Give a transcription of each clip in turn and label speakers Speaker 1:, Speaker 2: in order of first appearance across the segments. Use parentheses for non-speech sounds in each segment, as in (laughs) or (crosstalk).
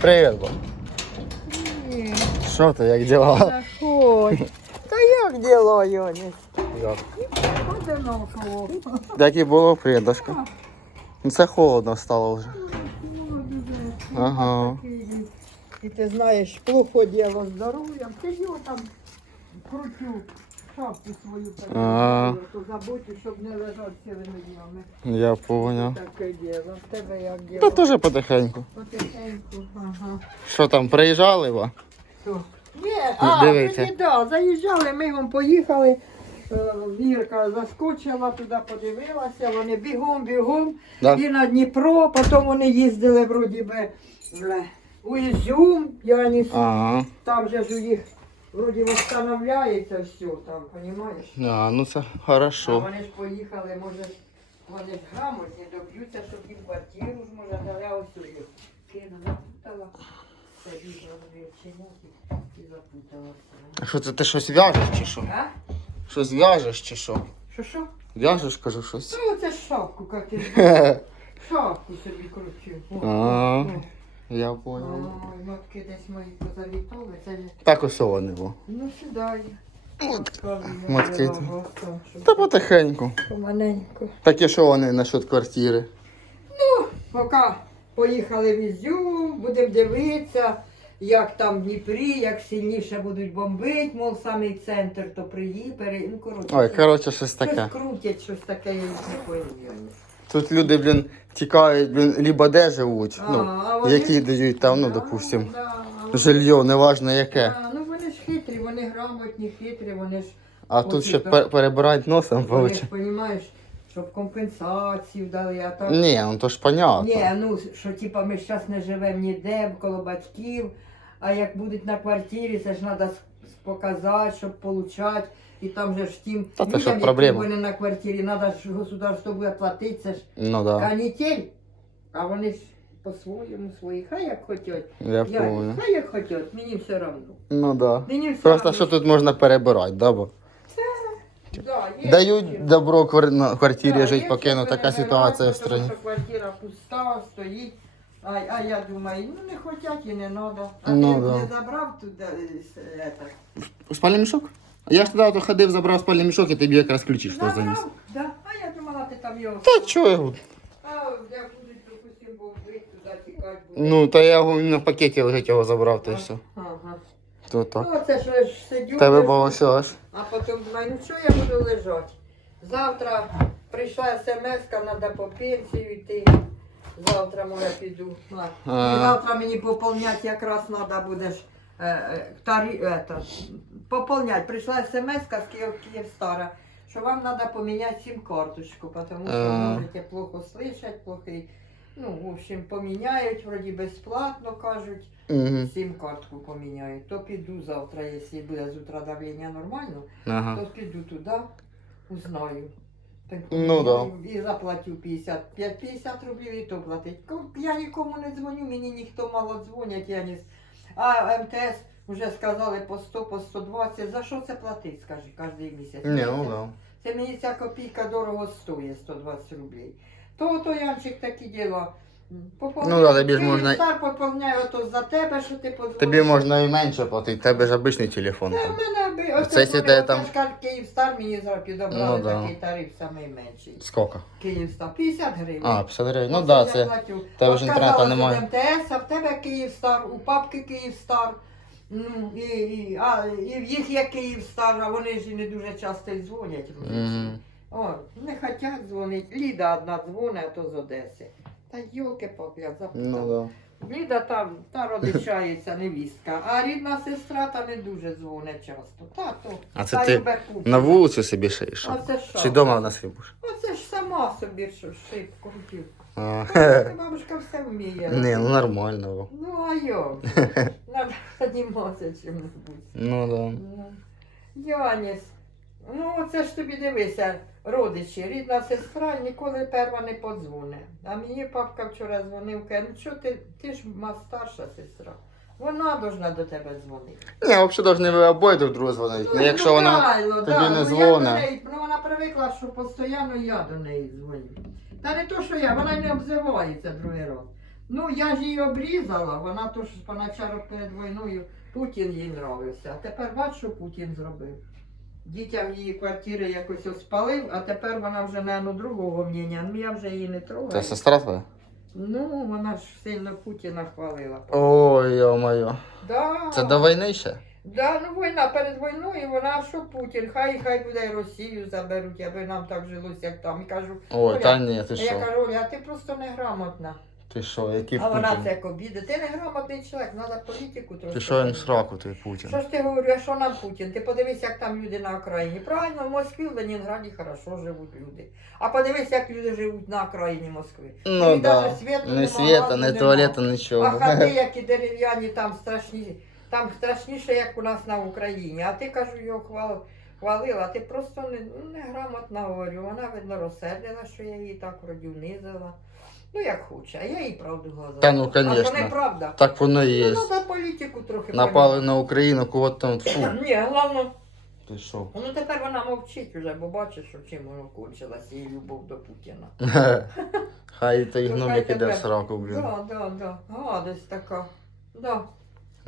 Speaker 1: Привіт, бо. Що ти, як діла?
Speaker 2: Заходь. Та як діло, Йоніс?
Speaker 1: Як?
Speaker 2: Одиноко.
Speaker 1: Так і було, привіт, дошка. Ну це холодно стало вже. Ага.
Speaker 2: І ти знаєш, плохо діло здоров'я. Ти його там крутю шапку свою
Speaker 1: А.
Speaker 2: то забудь, щоб не лежав цілими днями.
Speaker 1: Я поняв.
Speaker 2: Таке діло. В тебе як діло?
Speaker 1: Та теж потихеньку.
Speaker 2: Потихеньку. Ага.
Speaker 1: Що там, приїжджали ви?
Speaker 2: Що? Ні, а,
Speaker 1: Дивіться.
Speaker 2: тоді, да, заїжджали, ми вам поїхали. Е, Вірка заскочила туди, подивилася, вони бігом, бігом.
Speaker 1: Да?
Speaker 2: І на Дніпро, потім вони їздили вроді би е, у Ізюм, Яніс,
Speaker 1: Ага.
Speaker 2: там же ж у їх вроді встановляється все там, розумієш?
Speaker 1: А, ну це
Speaker 2: А
Speaker 1: хорошо.
Speaker 2: вони ж поїхали, може, вони ж грамотні, доб'ються, щоб їм квартиру ж може, але я ось уже кину запутала. Це бігла вони і запуталася.
Speaker 1: А що це ти щось в'яжеш чи що?
Speaker 2: А?
Speaker 1: Щось в'яжеш чи що?
Speaker 2: Що що?
Speaker 1: В'яжеш, кажу, щось.
Speaker 2: Ну, це ж шапку, як я. (laughs) Шапку собі кручу. О,
Speaker 1: А,
Speaker 2: о.
Speaker 1: Я понял.
Speaker 2: Ой, матки десь мої позавітали, це ж...
Speaker 1: Так ось вони во.
Speaker 2: Ну, сідай.
Speaker 1: матки Та потихеньку.
Speaker 2: Поманенько.
Speaker 1: Так і що вони насчет квартири?
Speaker 2: Ну, Поки поїхали в Ізюм, будемо дивитися, як там в Дніпрі, як сильніше будуть бомбити, мов самий центр, то приїпере. Ну, коротше,
Speaker 1: Ой,
Speaker 2: щось-
Speaker 1: коротше, щось
Speaker 2: щось
Speaker 1: таке.
Speaker 2: крутять, щось таке, я не пойму.
Speaker 1: Тут люди, блін, тікають, блін, либо де живуть, ну,
Speaker 2: А, вони-
Speaker 1: які дають там, ну,
Speaker 2: Да,
Speaker 1: допустим,
Speaker 2: да, а
Speaker 1: жилье, неважно яке.
Speaker 2: А, ну вони ж хитрі, вони грамотні, хитрі, вони ж,
Speaker 1: А тут ще пер- перебирають носом,
Speaker 2: вони
Speaker 1: виходить.
Speaker 2: ж, розумієш, щоб компенсацію дали, а так.
Speaker 1: Ні, ну то ж понятно.
Speaker 2: Ні, ну що типа ми зараз не живемо ніде коло батьків, а як будуть на квартирі, це ж треба показати, щоб получати. І там же ж тим
Speaker 1: Та це ж проблема.
Speaker 2: вони на квартирі, треба ж государство буде платити, це ж
Speaker 1: Ну да,
Speaker 2: канітель. А вони ж по-своєму свої, хай як хочуть.
Speaker 1: я
Speaker 2: Я,
Speaker 1: понял.
Speaker 2: хай як хочуть, мені все одно.
Speaker 1: Ну да.
Speaker 2: Мені все
Speaker 1: Просто
Speaker 2: равно.
Speaker 1: що тут можна перебирати, да, бо
Speaker 2: Да, є
Speaker 1: дають добро квар- на квартирі
Speaker 2: Да,
Speaker 1: жити,
Speaker 2: є
Speaker 1: поки ну така ситуація в
Speaker 2: тому
Speaker 1: країні.
Speaker 2: що квартира пуста, стоїть. А, а я думаю, ну не хочуть і не треба. А
Speaker 1: Ну,
Speaker 2: ти
Speaker 1: да.
Speaker 2: не забрав туди е, с- это.
Speaker 1: Спальний мішок? Я ж тоді ходив, забрав спальний мішок і тобі якраз ключі що заніс.
Speaker 2: Да. А я думала, ти там його.
Speaker 1: Та чого?
Speaker 2: А я будуть, допустим, бомбити, туди тікати буде.
Speaker 1: Ну, та я його в пакеті лежить його забрав, то й все.
Speaker 2: Ага.
Speaker 1: То так.
Speaker 2: Ну, це ж я ж сидю.
Speaker 1: Тебе
Speaker 2: лежу. А потім думаю, ну що я буду лежати? Завтра прийшла смс, треба по пенсію йти. Завтра може піду. А. Завтра мені поповняти якраз треба буде е, е, тарі, это, поповняти. Прийшла смс з Київ, Київстара, що вам треба поміняти сім-карточку, тому що
Speaker 1: А.
Speaker 2: можете плохо слышать, плохо, і- ну, в общем, поміняють, вроді безплатно кажуть.
Speaker 1: Угу.
Speaker 2: Сім-картку поміняють. То піду завтра, якщо буде з утра давлення нормально,
Speaker 1: Ага.
Speaker 2: то піду туди, узнаю. Так,
Speaker 1: Ну, да.
Speaker 2: І заплатю 55 50 рублів і то платить. Ко- Я нікому не дзвоню, мені ніхто мало дзвонять, я не... с- А МТС вже сказали по 100, по 120. За що це платить, скажи, кожен місяць?
Speaker 1: Ні, ну да.
Speaker 2: Це мені ця копійка дорого стоїть, 120 рублів. То, то Янчик такі діла.
Speaker 1: Ну да, тобі ж можна-
Speaker 2: Стар поповняє ото за тебе, що ти подзвонив.
Speaker 1: Тобі можна і менше платити, тебе ж обичний телефон.
Speaker 2: Та в
Speaker 1: там.
Speaker 2: мене би,
Speaker 1: Це
Speaker 2: оце говорю,
Speaker 1: там-
Speaker 2: Київстар мені зараз підобрали
Speaker 1: Ну, да.
Speaker 2: такий тариф самий менший.
Speaker 1: Скільки?
Speaker 2: Київстар, 50 гривень.
Speaker 1: А, 50 гривень. Ну да, це. тебе ж інтернету немає.
Speaker 2: МТС, а в тебе Київстар, у папки Київстар. Ну, і, і, а, і в їх є Київстар, а вони ж і не дуже часто й дзвонять.
Speaker 1: Мгм.
Speaker 2: О, не хочуть дзвонити. Ліда одна дзвонить, а то з Одеси. Та йолки палки я запитала.
Speaker 1: Ну
Speaker 2: Ліда там та родичається невістка, а рідна сестра та не дуже дзвонить часто. Та то.
Speaker 1: А це
Speaker 2: та
Speaker 1: ти
Speaker 2: любе
Speaker 1: да. На вулицю собі шиєш.
Speaker 2: А це що?
Speaker 1: Чи вдома на свій будеш?
Speaker 2: Оце ж сама собі що шибко.
Speaker 1: А,
Speaker 2: Бабушка, бабушка все вміє.
Speaker 1: Ні, ну нормально.
Speaker 2: Ну а йо. (laughs) Надо займатися чим-небудь.
Speaker 1: Ну да.
Speaker 2: Ну, ну це ж тобі дивися, родичі, рідна сестра ніколи перва не подзвоне. А мені папка вчора дзвонив, каже, ну що ти, ти ж ма старша сестра. Вона должна до тебе дзвонити.
Speaker 1: Ні, взагалі повинні ви обоє друг другу дзвонити. Ну, якщо вона
Speaker 2: правильно,
Speaker 1: тобі
Speaker 2: да,
Speaker 1: не
Speaker 2: ну, я
Speaker 1: дзвоне.
Speaker 2: неї- Ну вона привикла, що постійно я до неї дзвоню. Та не то, що я, вона й не обзивається другий раз. Ну, я ж її обрізала, вона то ж поначалу перед війною Путін їй нравився. А тепер бач, що Путін зробив. Дітям її квартири якось ось спалив, а тепер вона вже, напевно, другого мнення. Ну я вже її не
Speaker 1: Це
Speaker 2: трогаю.
Speaker 1: сестра твоя?
Speaker 2: Ну, вона ж сильно Путіна хвалила.
Speaker 1: Ой, йо-моє.
Speaker 2: Да.
Speaker 1: Це до війни ще?
Speaker 2: Да, ну війна перед війною, вона що Путін, хай хай буде і Росію заберуть, аби нам так жилося, як там. І кажу,
Speaker 1: Ой,
Speaker 2: Оля,
Speaker 1: та ні, ти
Speaker 2: а я кажу, Оля, а ти просто неграмотна.
Speaker 1: Ти що, який
Speaker 2: А вона
Speaker 1: Путін?
Speaker 2: це як обіди. Ти неграмотний чоловік, треба політику трошки.
Speaker 1: Ти що він сраку, той Путін?
Speaker 2: Що ж ти говорю, а що нам Путін? Ти подивись, як там люди на окраїні. Правильно, в Москві, в Ленінграді хорошо живуть люди. А подивись, як люди живуть на окраїні Москви.
Speaker 1: Ну
Speaker 2: І
Speaker 1: да.
Speaker 2: навіть світу
Speaker 1: Не
Speaker 2: нема,
Speaker 1: світа,
Speaker 2: газу
Speaker 1: не
Speaker 2: нема. А
Speaker 1: нічого.
Speaker 2: хати, які дерев'яні, там страшні, там страшніше, як у нас на Україні. А ти кажу, його хвал, хвалила, ти просто не, ну, неграмотно говорю. Вона, видно, розсердила, що я її так вроді унизила. Ну, як хоче, а я їй правду казала.
Speaker 1: Та ну,
Speaker 2: А що
Speaker 1: конечно.
Speaker 2: неправда?
Speaker 1: Так воно і є.
Speaker 2: Ну, треба політику трохи
Speaker 1: Напали на Україну, кого там фу. (clears throat)
Speaker 2: Ні, головне,
Speaker 1: Ти що?
Speaker 2: ну тепер вона мовчить уже, бо бачиш, що чим воно кончилось, її любов до Путіна. (laughs)
Speaker 1: Хай той
Speaker 2: Ну,
Speaker 1: гномик
Speaker 2: хай
Speaker 1: іде в сраку, блін.
Speaker 2: Да, да, да. Гадость така. Да.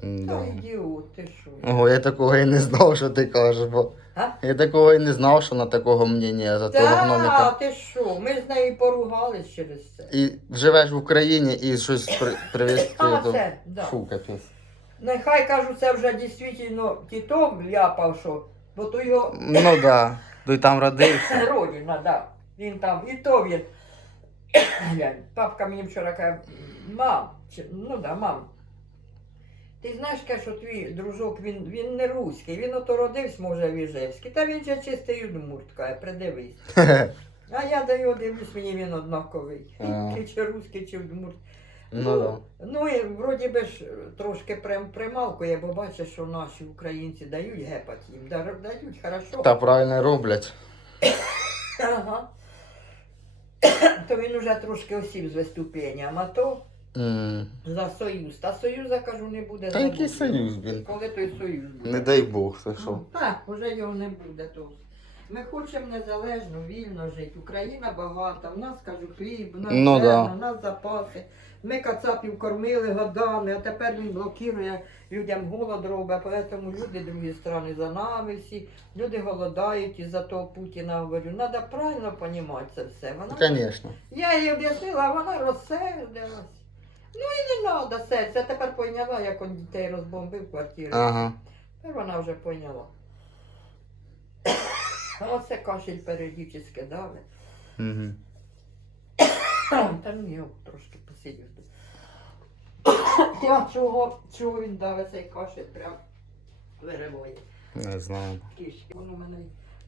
Speaker 2: Та ідіот, ти що?
Speaker 1: Ого, я такого і не знав, що ти кажеш, бо.
Speaker 2: А?
Speaker 1: Я такого і не знав, що на такого мнення за того
Speaker 2: Та,
Speaker 1: гномика.
Speaker 2: ти що? Ми з нею поругались через це.
Speaker 1: І живеш в Україні і щось при, (coughs) привезти
Speaker 2: А,
Speaker 1: до.
Speaker 2: це, да.
Speaker 1: Фу, капець.
Speaker 2: Нехай кажу, це вже дійсно тіток ляпав, що, бо то його
Speaker 1: Ну да. (coughs) Той там родився. (coughs)
Speaker 2: родина, да. Він там, і то він. Глянь, папка мені вчора каже, мам, чи- ну да, мам. Ти знаєш, каже, що твій дружок, він, він не руський, він ото родився, може, в Іжевській, та він же чистий удмурт, каже, придивись. (laughs) А я його дивлюсь, мені він однаковий. Чи русський, чи удмурт.
Speaker 1: Ну да.
Speaker 2: Ну і вроді би ж трошки прям прималкує, бо бачиш, що наші українці дають гепать їм, да- дають хорошо.
Speaker 1: Та правильно роблять.
Speaker 2: Ага. (coughs) То він уже трошки осів з виступленням, а то
Speaker 1: М.
Speaker 2: за союз. Та союза, кажу, не буде.
Speaker 1: Та який союз, блін.
Speaker 2: Коли той союз буде?
Speaker 1: Не дай Бог, це що.
Speaker 2: Ну, Так, вже його не буде тут. Ми хочемо незалежно, вільно жити. Україна багата, в нас кажу хліб, в нас
Speaker 1: Ну,
Speaker 2: зерна,
Speaker 1: да.
Speaker 2: в нас запаси. Ми кацапів кормили годами, а тепер він блокує людям голод робить, тому люди другі сторони за нами всі. Люди голодають із-за того Путіна говорю. Треба правильно розуміти це все. Вона
Speaker 1: Звісно.
Speaker 2: я їй об'яснила, а вона розсердилась. Ну і не треба серця. Тепер поняла, як він дітей розбомбив квартиру.
Speaker 1: Ага.
Speaker 2: Тепер вона вже поняла. А (coughs) оце кашель періодично скидали.
Speaker 1: Угу.
Speaker 2: Та ну його трошки посидів. Я чого, чого він дав цей кашель прям вириває.
Speaker 1: Не знаю.
Speaker 2: Кішки. Воно мене.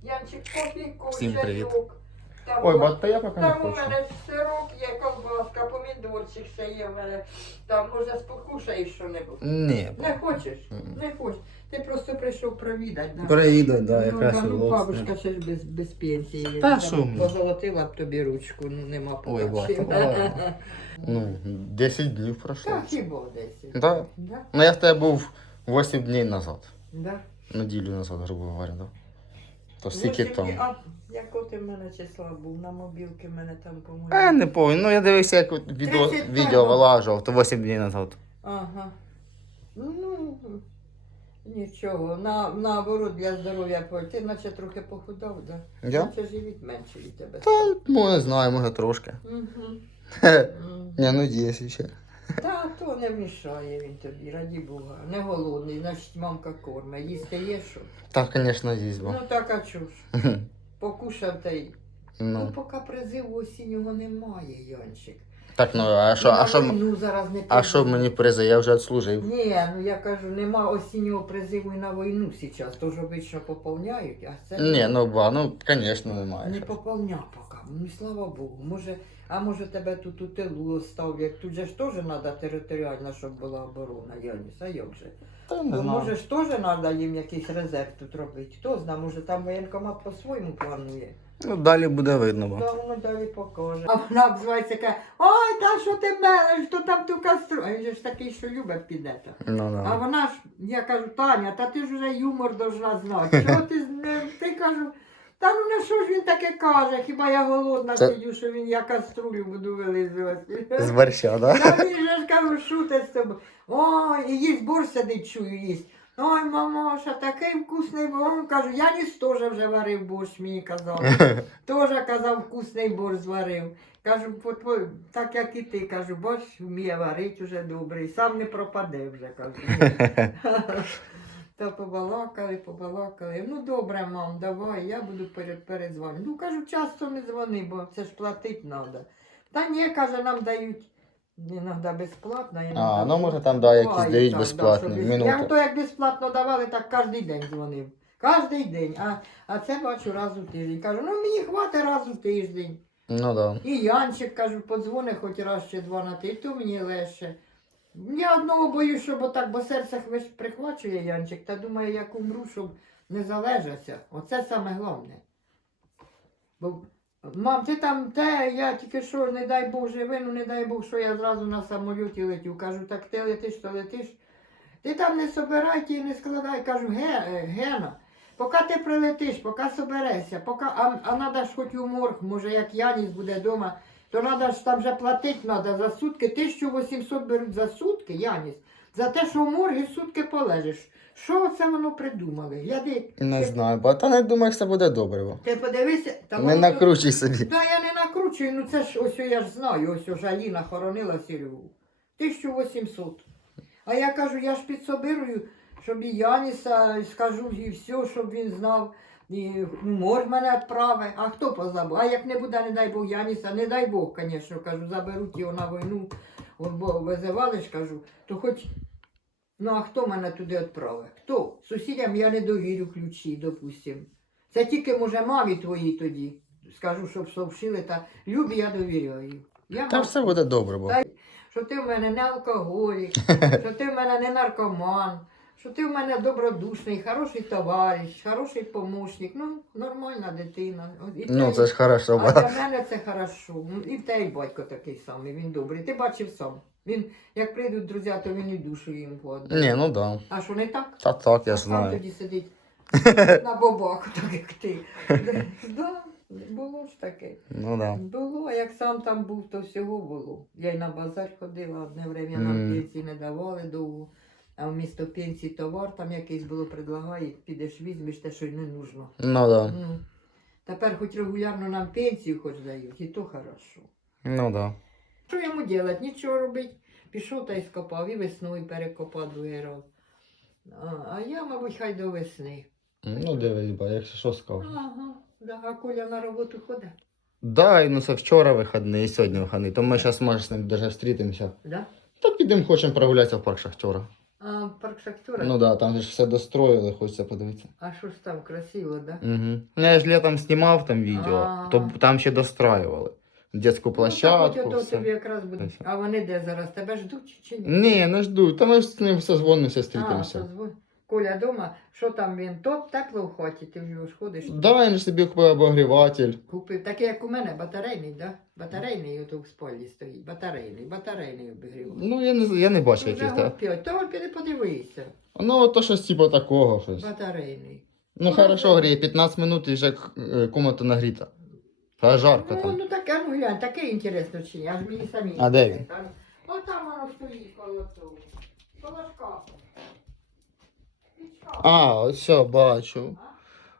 Speaker 2: Янчик, кофійку,
Speaker 1: Всім привіт.
Speaker 2: чайок. Там
Speaker 1: Ой,
Speaker 2: о-
Speaker 1: бат, та я поки не
Speaker 2: Там у
Speaker 1: хочу.
Speaker 2: мене сирок є, колбаска, помідорчик ще є в мене. Там може спокушаєш що-небудь.
Speaker 1: Ні.
Speaker 2: Не хочеш? Не хочеш. Ти просто прийшов провідати. Да?
Speaker 1: Переїду, да,
Speaker 2: ну,
Speaker 1: якраз
Speaker 2: ну,
Speaker 1: власне.
Speaker 2: бабушка ще ж без, без пенсії.
Speaker 1: Та
Speaker 2: Там
Speaker 1: що?
Speaker 2: Позолотила б тобі ручку, ну нема
Speaker 1: Ой, ладно. Ну, 10 днів пройшло.
Speaker 2: Так хіба десь.
Speaker 1: Да.
Speaker 2: Да?
Speaker 1: Ну я в тебе був 8 днів назад.
Speaker 2: Да.
Speaker 1: Неділю назад, грубо говоря, да. То скільки там?
Speaker 2: А якого ти в мене числа був? На мобілки в мене там, по-моєму.
Speaker 1: А, не пам'ятаю. Ну я дивився, як от відео,
Speaker 2: 35,
Speaker 1: відео
Speaker 2: ну.
Speaker 1: вилажував, то 8 днів назад.
Speaker 2: Ага. Ну, нічого. На, наоборот, для здоров'я. Ти наче трохи похудав, да?
Speaker 1: Я?
Speaker 2: Наче живіт менше від тебе.
Speaker 1: Та, ну не знаю, може трошки.
Speaker 2: Угу.
Speaker 1: Ні, ну є ще.
Speaker 2: То не мішає він тобі, раді Бога. Не голодний, значить мамка корме. Їсти є що?
Speaker 1: Так, звісно, їсть, бо.
Speaker 2: Ну так а ж? (laughs) Покушав та й. Ну,
Speaker 1: Ну.
Speaker 2: поки призиву осіннього немає, Йончик.
Speaker 1: Так, ну, а що, а що, м-
Speaker 2: Ну, зараз не
Speaker 1: а що мені призи? Я вже відслужив.
Speaker 2: Ні, ну я кажу, нема осіннього призиву і на війну зараз. Тож обично поповняють, а це
Speaker 1: Ні, ну ба, ну, звісно,
Speaker 2: не поповня поки. Ну слава Богу. Може, а може тебе тут у тилу оставлять. Тут же ж теж треба територіально, щоб була оборона, Яніс, а як же?
Speaker 1: Та не
Speaker 2: Ну, може ж теж треба їм якийсь резерв тут робити. Хто знає, може там воєнкомат по-своєму планує.
Speaker 1: Ну, далі буде видно, бо.
Speaker 2: Да, воно далі покаже. А вона обзивається каже, ой, та що ти мелиш, що там ту кастру. А він же ж такий, що любить піде. то.
Speaker 1: Ну,
Speaker 2: А вона ж, я кажу, Таня, та ти ж вже юмор должна знати. Чого ти з ним? Ти кажу, Та ну на що ж він таке каже? Хіба я голодна
Speaker 1: Це-
Speaker 2: сидю, що він я каструлю буду вилизувати.
Speaker 1: З борща, да?
Speaker 2: Я він же ж кажу, шутить з тобою. Ой, і їсть борщ сидить, чую, їсть. Ой, мамаша, такий вкусний борщ. Кажу, я ніс теж вже варив борщ, мені казав. (laughs) Теж казав, вкусний борщ зварив. Кажу, так як і ти, кажу, борщ вміє варити вже добрий, сам не пропаде вже, кажу. (laughs) Та побалакали, побалакали. Ну добре, мам, давай, я буду перед. Ну кажу, часто не дзвони, бо це ж платити треба. Та ні, каже, нам дають іноді безплатно. іноді
Speaker 1: А, ну може там да, якісь дають
Speaker 2: так,
Speaker 1: безплатні
Speaker 2: да, що без- Я то як безплатно давали, так кожен день дзвонив. Кожен день. А, а це бачу раз у тиждень. Кажу, ну мені хватить раз у тиждень.
Speaker 1: Ну да.
Speaker 2: І Янчик, кажу, подзвони хоч раз чи два на ти, то мені легше. Я одного боюсь, що бо так, бо серце хвиш- прихвачує Янчик, та думаю, як умру, щоб не залежався. Оце саме головне. Бо, мам, ти там те, я тільки що, не дай Бог живи, ну не дай Бог, що я зразу на самоліті летю. Кажу, так ти летиш, то летиш. Ти там не собирай і не складай. Кажу, Ге, е, Гена, поки ти прилетиш, поки соберешся, поки, а, а надо ж хоч у морг, може як Яніс буде вдома, то треба ж там же платити надо за сутки. 1800 беруть за сутки, Яніс, за те, що в моргі сутки полежиш. Що це воно придумали? Гляди.
Speaker 1: Не
Speaker 2: ти-
Speaker 1: знаю, бо та не думаю, що це буде добре.
Speaker 2: Ти подивися, та
Speaker 1: Не
Speaker 2: воно-
Speaker 1: накручуй собі.
Speaker 2: Да, я не накручую, ну це ж ось я ж знаю, ось ось Аліна хоронила Серегу. 1800. А я кажу, я ж підсобирую, щоб і Яніса скажу, і все, щоб він знав. І мор мене відправить. А хто позабув? А як не буде, не дай Бог Яніса, не дай Бог, звісно, кажу, заберуть його на війну, бо визивали ж, кажу, то хоч. Ну а хто мене туди відправить? Хто? Сусідям я не довірю ключі, допустим. Це тільки може мамі твоїй тоді. Скажу, щоб совшили, та любі я довіряю. Я
Speaker 1: Та все буде добре, бо.
Speaker 2: Та- що ти в мене не алкоголік, (laughs) що ти в мене не наркоман, що ти в мене добродушний, хороший товариш, хороший помощник, ну, нормальна дитина. І
Speaker 1: Ну
Speaker 2: це-
Speaker 1: це ж хорошо,
Speaker 2: а для мене це хорошо. Ну, І в тебе й батько такий самий, він добрий. Ти бачив сам. Він, як прийдуть друзі, то він і душу їм подає.
Speaker 1: Ні, ну да.
Speaker 2: А що не так?
Speaker 1: Та так, я
Speaker 2: сам
Speaker 1: знаю.
Speaker 2: тоді сидить (laughs) на бобах, так як ти. Да, було ж таке.
Speaker 1: Ну да.
Speaker 2: Було, а як сам там був, то всього було. Я й на базар ходила, одне время нам
Speaker 1: Мгм.
Speaker 2: пенсії не давали довго. А вмісто пенсії товар там якийсь було предлагають, підеш візьмеш те, що й не нужно.
Speaker 1: Ну да.
Speaker 2: М. Тепер хоч регулярно нам пенсію хоч дають, і то хорошо.
Speaker 1: Ну да.
Speaker 2: Що йому робити? Нічого робити. Пішов та й скопав, і весною перекопав другий раз. А, а я, мабуть, хай до весни.
Speaker 1: Ну дивись, ба, якщо що скажеш.
Speaker 2: Ага, да, а Коля на роботу ходить.
Speaker 1: Да, і ну це вчора вихідний, і сьогодні вихідний. То ми зараз може з ним даже зустрітимося.
Speaker 2: Да?
Speaker 1: Та підемо, хочемо прогулятися в парк Шахтера.
Speaker 2: А парк Шахтера?
Speaker 1: Ну да, там же ж все достроїли, хочеться подивитися.
Speaker 2: А що ж там красиво, да?
Speaker 1: Угу. Я ж літом знімав там відео,
Speaker 2: А.
Speaker 1: то там ще достраивали. Детську площадку.
Speaker 2: Ну, так, от,
Speaker 1: все.
Speaker 2: тобі якраз буде. А вони де зараз? Тебе ждуть чи ні?
Speaker 1: Ні, не жду. Та ми ж з ним созвонимося,
Speaker 2: А,
Speaker 1: зустрітимося.
Speaker 2: созвон. Коля дома, що там він? То тепло в хаті, ти в нього ж ходиш.
Speaker 1: Да, він ж собі купив обогріватель.
Speaker 2: Купив, такий, як у мене, батарейний, да? Батарейний ото в спальні стоїть. Батарейний, батарейний обігрівач.
Speaker 1: Ну, я не, я не бачу
Speaker 2: Ну, вже
Speaker 1: яких. Та...
Speaker 2: год. То піди подивися.
Speaker 1: Ну, то щось типу такого щось.
Speaker 2: Батарейний.
Speaker 1: Ну, хорошо, гріє 15 минут і вже е, комната нагріта. Та жарко
Speaker 2: Ну,
Speaker 1: там.
Speaker 2: ну таке, ну глянь, таке інтересно чи ні, аж мені самі.
Speaker 1: А де він?
Speaker 2: Там воно стоїть коло цього. Коло шкафу.
Speaker 1: А, ось все, бачу.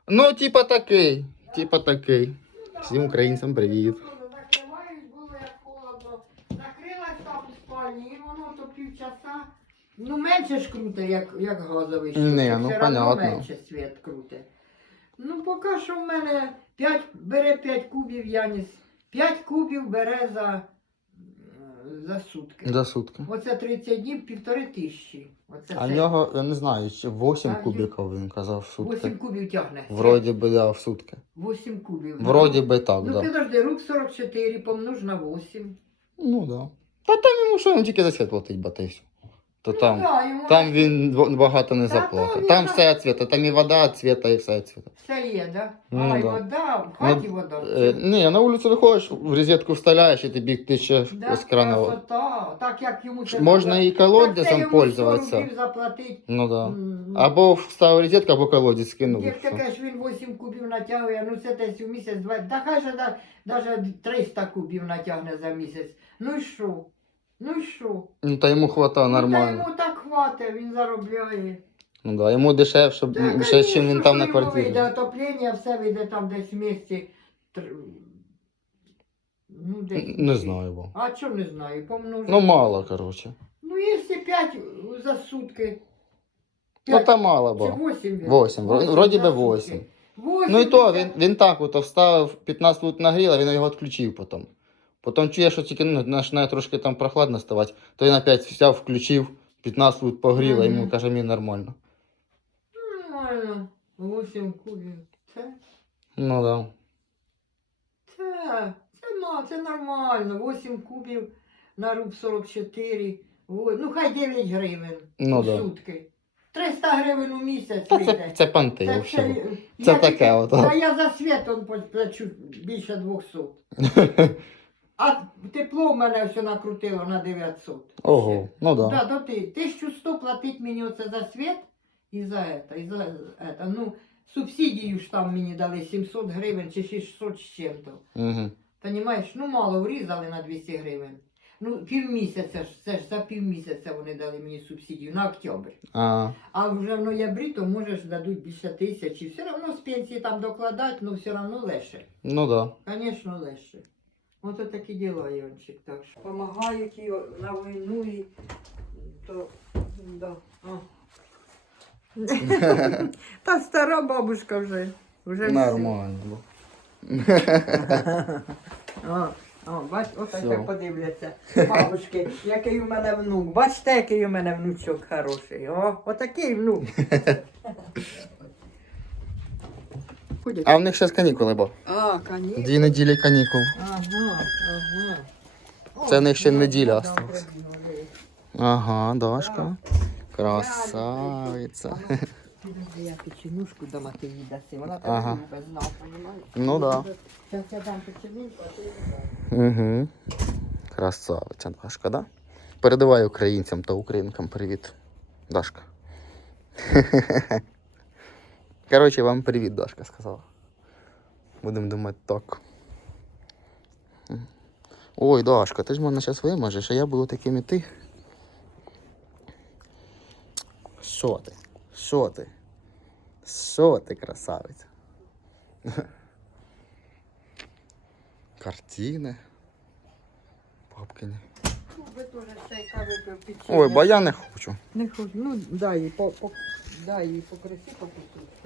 Speaker 1: Ну, типа такий. Типа такий. Всім українцям привіт.
Speaker 2: Закривають, було як холодно. Закрилась там у спальні, і воно то півчаса. Ну, менше ж круте, як, як газовий.
Speaker 1: Ні,
Speaker 2: щотчик,
Speaker 1: ну,
Speaker 2: все равно
Speaker 1: понятно.
Speaker 2: менше світ круте. Ну, поки що в мене 5, бере 5 кубів Яніс. 5 кубів бере за, за сутки.
Speaker 1: За сутки.
Speaker 2: Оце 30 днів, півтори тисячі. Оце
Speaker 1: А в
Speaker 2: це.
Speaker 1: нього, я не знаю, чи 8
Speaker 2: А,
Speaker 1: кубиків він казав в
Speaker 2: 8
Speaker 1: сутки.
Speaker 2: кубів тягне.
Speaker 1: Вроді би, да, в сутки.
Speaker 2: 8 кубів.
Speaker 1: Вроді би так,
Speaker 2: Ну,
Speaker 1: да.
Speaker 2: підожди, рук 44 помнож на 8.
Speaker 1: Ну да. Та там йому що він тільки за світ платить, бо та й все. То
Speaker 2: Ну,
Speaker 1: там,
Speaker 2: да, йому
Speaker 1: там він багато не
Speaker 2: Та там
Speaker 1: заплатить.
Speaker 2: він
Speaker 1: Там
Speaker 2: так-
Speaker 1: все цвіта, там і вода цвіта, і все цвіта.
Speaker 2: Все є, да?
Speaker 1: Ну,
Speaker 2: а, і
Speaker 1: да.
Speaker 2: вода, в хаті вода.
Speaker 1: Е, ні, на вулицю виходиш, в розетку вставляєш і тобі тече
Speaker 2: Да,
Speaker 1: з крана.
Speaker 2: красота. Так як йому це
Speaker 1: Можна
Speaker 2: треба.
Speaker 1: і колодязем
Speaker 2: Так це йому
Speaker 1: пользуватися.
Speaker 2: рублів заплатить.
Speaker 1: Ну да.
Speaker 2: М,
Speaker 1: Або вставив розетку, або колодязь кинув. і
Speaker 2: Як
Speaker 1: все.
Speaker 2: таке ж він 8 кубів натягує, ну це десь у місяць, два. Та хай же навіть 300 кубів натягне за місяць. Ну і що? Ну і що?
Speaker 1: Ну та йому хватає
Speaker 2: Ну, Та йому так хватить, він заробляє.
Speaker 1: Ну да, йому дешевше,
Speaker 2: Та,
Speaker 1: м, ще чим він там на
Speaker 2: що йому
Speaker 1: квартирі.
Speaker 2: Вийде отоплення, все вийде там десь в місті. Тр- Ну, десь.
Speaker 1: Не знаю, бо.
Speaker 2: А чого не знаю? Помножу.
Speaker 1: Ну мало, коротше.
Speaker 2: Ну, якщо 5 за сутки.
Speaker 1: Ну та мало,
Speaker 2: Чи
Speaker 1: бо.
Speaker 2: 8?
Speaker 1: Восім, вро- вроді би восім. Ну і то він, він так от вставив 15 минут нагріло, він його відключив потім. Потім чує, що тільки ну, починає трошки там прохладно ставати, то він опять взяв, включив, 15 минут погріло,
Speaker 2: Мгм.
Speaker 1: йому каже, мені нормально.
Speaker 2: Нормально. 8 кубів. Це,
Speaker 1: Ну да.
Speaker 2: це, це, це нормально. 8 кубів на руб 44. Ой, ну хай 9 гривень
Speaker 1: Ну
Speaker 2: у
Speaker 1: да.
Speaker 2: сутки. 300 гривень у місяць
Speaker 1: Та
Speaker 2: вийде.
Speaker 1: це, це понти
Speaker 2: Це,
Speaker 1: взагалі.
Speaker 2: це,
Speaker 1: Це
Speaker 2: я
Speaker 1: таке
Speaker 2: тільки-
Speaker 1: от.
Speaker 2: Та я за світ он плачу більше 200. (laughs) А тепло в мене все накрутило на 900.
Speaker 1: Ого, ну да.
Speaker 2: Да, до ти. 1100 платить мені оце за світ і за это, і за это. Ну, субсидію ж там мені дали 700 гривень чи 600 з чим-то.
Speaker 1: Угу.
Speaker 2: Понімаєш, ну мало врізали на 200 гривень. Ну, півмісяця ж, це ж за півмісяця вони дали мені субсидію на октябрь.
Speaker 1: А,
Speaker 2: А вже в ноябрі, то може ж дадуть більше тисячі. Все одно з пенсії там докладати, ну все одно легше.
Speaker 1: ну да.
Speaker 2: Звісно, легше. Ото такі діла, Йончик. Так що помагають їй на війну і то да. а. (laughs) Та стара бабушка вже. вже.
Speaker 1: Нормально. (laughs)
Speaker 2: А, а, бач, от
Speaker 1: Всьо.
Speaker 2: так подивляться бабушки, який у мене внук. Бачите, який у мене внучок хороший. О, отакий внук. (laughs) Ходять.
Speaker 1: А в них зараз канікули, бо.
Speaker 2: А, канікули.
Speaker 1: Дві неділі канікул.
Speaker 2: Ага, ага. О,
Speaker 1: Це в них ще
Speaker 2: ну,
Speaker 1: неділя осталась. Ага, Дашка. Красавиця.
Speaker 2: Підожди, (laughs) я печенюшку дома ти їй даси. Вона так
Speaker 1: Ага.
Speaker 2: любить, знав, понімаєш?
Speaker 1: Ну да.
Speaker 2: Зараз я дам печенюшку, а ти їй.
Speaker 1: Угу. Красавиця Дашка, да? Передавай українцям та українкам привіт. Дашка. (laughs) Коротше, вам привіт, Дашка сказала. Будемо думати так. Ой, Дашка, ти ж мене зараз вимажеш, а я буду таким і ти. Що ти? Що ти? Що ти, красавиця? Картини. Папкині. Ой, бо я не хочу.
Speaker 2: Не хочу. Ну, дай їй по, по, дай їй по красі.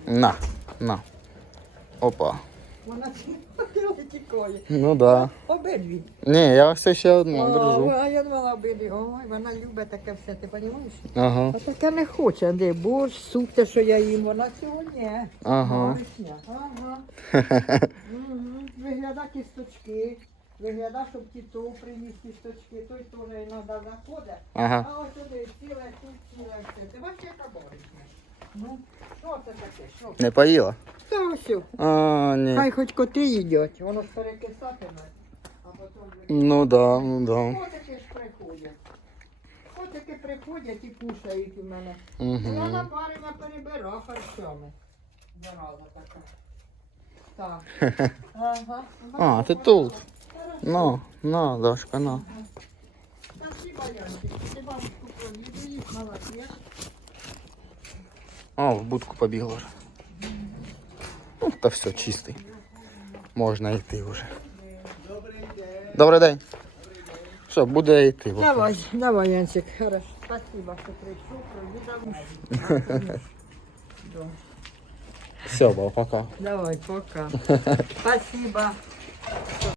Speaker 1: На, на. Опа.
Speaker 2: Вона (laughs) тікає.
Speaker 1: Ну да.
Speaker 2: Обидві.
Speaker 1: Ні, я все ще одну
Speaker 2: О,
Speaker 1: держу.
Speaker 2: а я думала обидві. Ой, вона любить таке все, ти розумієш?
Speaker 1: Ага.
Speaker 2: А таке не хоче, де борщ, суп, те, що я їм, вона цього ні.
Speaker 1: Ага.
Speaker 2: Баришня. Ага. (laughs) Мгм. Вигляда кісточки. Вигляда, щоб тіту приніс кісточки, той теж іноді заходить.
Speaker 1: Ага.
Speaker 2: А ось сюди ціле, тут ціле все. Ти бачиш, яка баришня? Ну, що це таке? Що?
Speaker 1: Не поїла?
Speaker 2: Та ось.
Speaker 1: А, ні.
Speaker 2: Хай хоч коти їдять, воно ж перекисатиме, а потім.
Speaker 1: Ну да, ну да.
Speaker 2: Котики ж приходять. Котики приходять і кушають у мене. Вона
Speaker 1: Угу.
Speaker 2: напарена перебира харчами. Зараза така. Так. (laughs) Ага.
Speaker 1: А, ти тут. Ну, на, Дашка, на.
Speaker 2: Спасибо, Янчик. Ти бабушку провідуєш, молодець.
Speaker 1: А, в будку побігла. Ну, та все, чистий. Можна йти вже. Добрий день. Що, буде йти.
Speaker 2: Давай, давай, Янчик. Хорошо. Спасибо, що прийшов, провідав.
Speaker 1: Все, бо, пока.
Speaker 2: Давай, пока. (laughs) Спасибо.